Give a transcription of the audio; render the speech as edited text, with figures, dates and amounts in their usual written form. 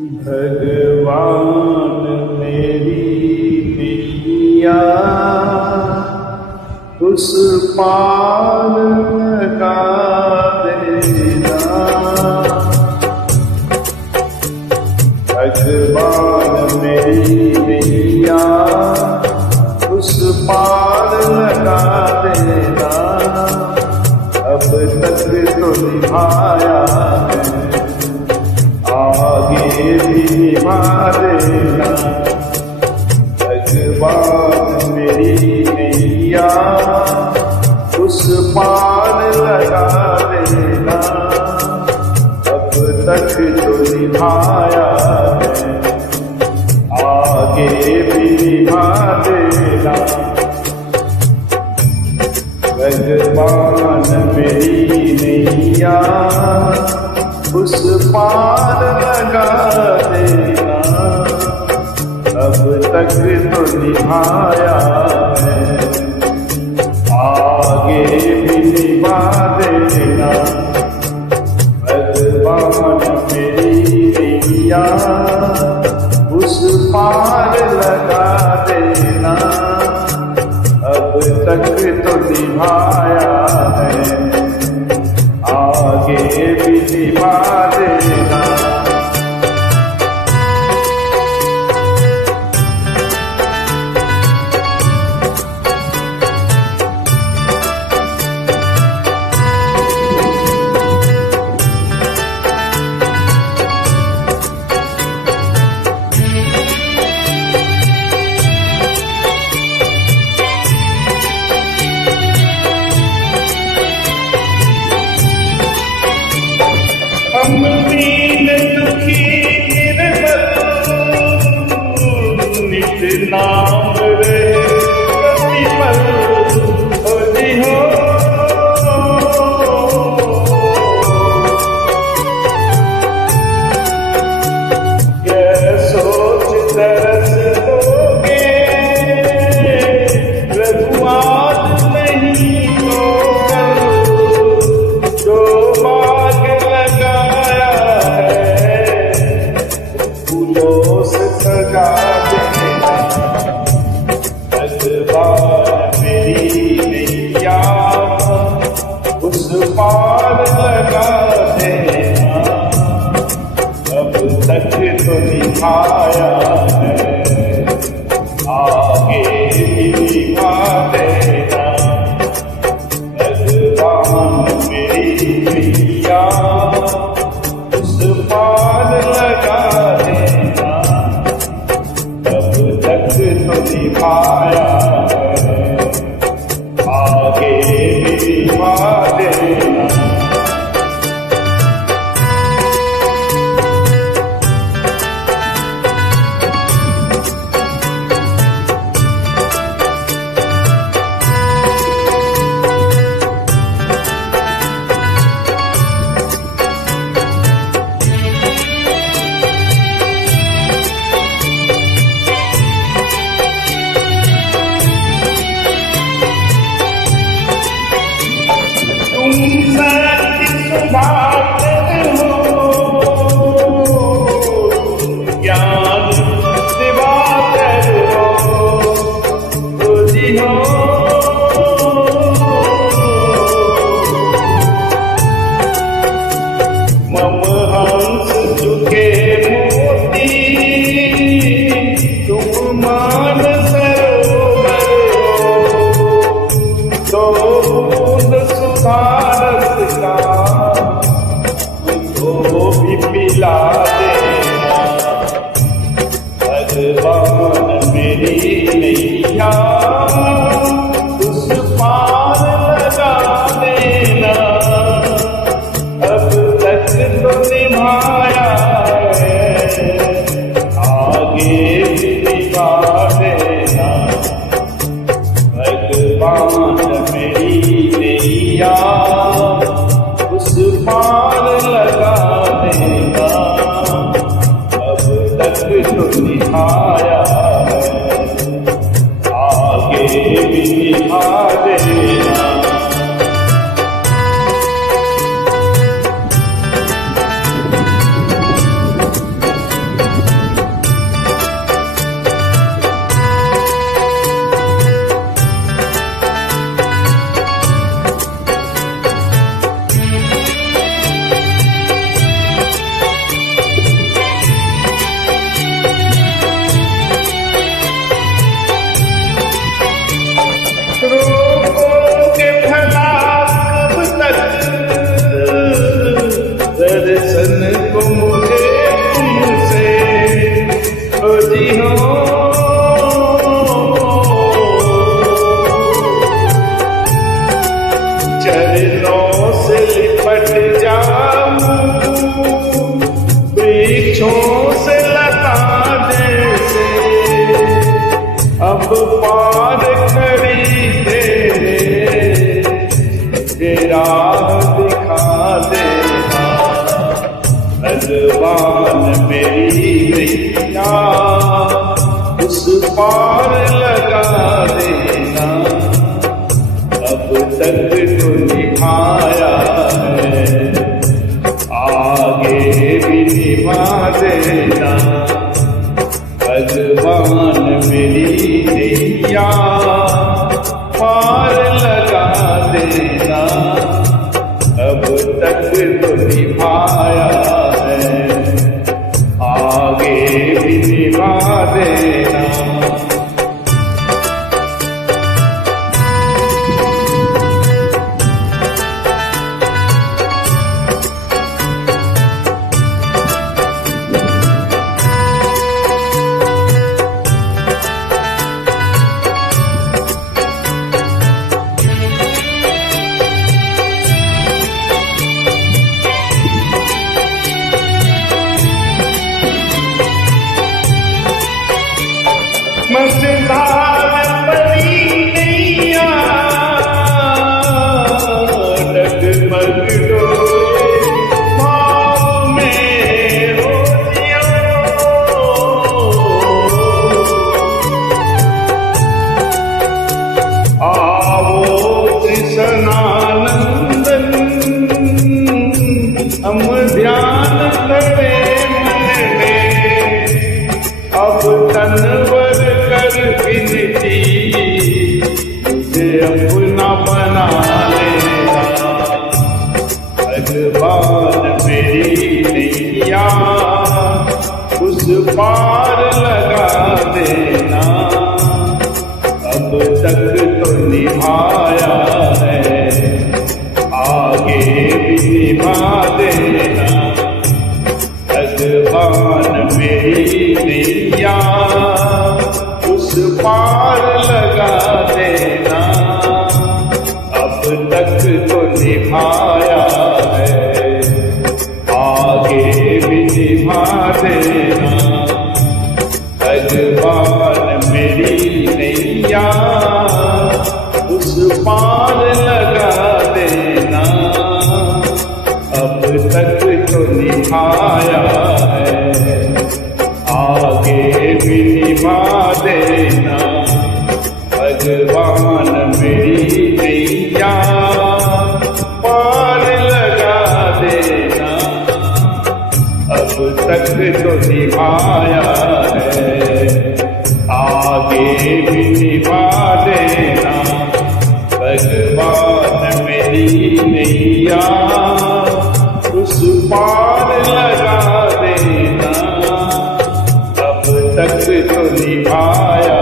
भगवान मेरी नैया उस पार लगा देना। भगवान मेरी नैया उस पार लगा देना। अब तक तो निभाया है, आगे भी निभा देना। भगवान मेरी नैया उस पार लगा देना। अब तक तो निभाया है, आगे भी निभा देना। भगवान मेरी नैया उस पार लगा देना। अब तक तो निभाया है, आगे भी निभा देना। भगवान मेरी नैया उस पार लगा देना। अब तक तो निभाया है, आगे भी निभा देना। हम दीन दुखी निर्बल नित नाम रे प्रतिपल होली हो। क्या सोच तरस लोगे प्रभु आज नहीं तो कल। जो बाग लगाया है फूलों से सजा देना। भगवान मेरी नैया उस पार लगा देना। अब तक तो निभाया है, आगे भी निभा देना। भगवान मेरी नैया उस पार लगा देना। अब तक तो निभाया है, आगे भी निभा देना। सत्य सुभाते हो, ज्ञान दिवाते हो जी हो। मम हंस चुके मोती तुम मान सरोवर हो। तो बूंद सुखारस का तुझको भी पिला देना। भगवान मेरी नैया उस पार लगा देना। अब तक तो निभाया है, आगे भी निभा देना। भगवान मेरी नैया उस पार लगा देना। अब तक तो निभाया है, आगे भी निभा देना। भगवान मेरी नैया उस पार लगा देना, अब तक तो निभाया है आगे भी निभा देना। भगवान मेरी नैया पार लगा देना, अब तक तो निभाया है आगे भी निभा देना। मझधार परी नैया डगमग डोले पाँव में रोटियां, आवो कृष्णानंदन हम ध्यान करे मन में, अब तनवर विनती मुझे अपना बना लेना। भगवान मेरी नैया उस पार लगा देना, अब तक तो निभाया है आगे भी निभा देना। भगवान मेरी नैया उस पार लगा देना, अब तक तो निभाया है आगे भी निभा देना। भगवान मेरी नैया उस पार लगा देना, अब तक तो निभाया है आगे भी निभा देना। भगवान मेरी नैया पार लगा देना, अब तक तो निभाया है आगे भी निभा देना। भगवान मेरी नैया उस पार लगा देना, अब तक तो निभाया